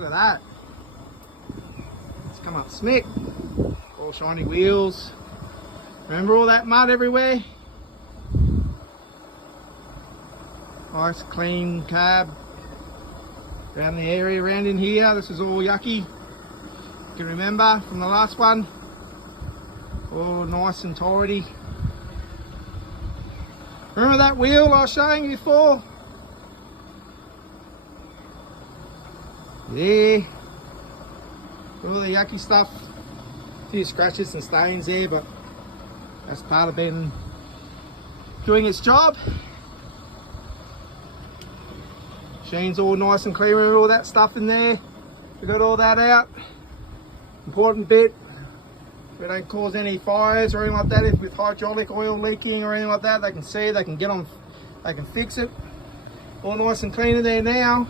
Look at that. It's come up smick. All shiny wheels. Remember all that mud everywhere? Nice clean cab. Around the area around in here. This is all yucky. You can remember from the last one. All nice and tidy. Remember that wheel I was showing you before? Yeah. All the yucky stuff. A few scratches and stains there, but that's part of being doing its job. Machine's all nice and clean. Remember all that stuff in there? We got all that out. Important bit. We don't cause any fires or anything like that. If with hydraulic oil leaking or anything like that, they can see, they can get on, they can fix it. All nice and clean in there now.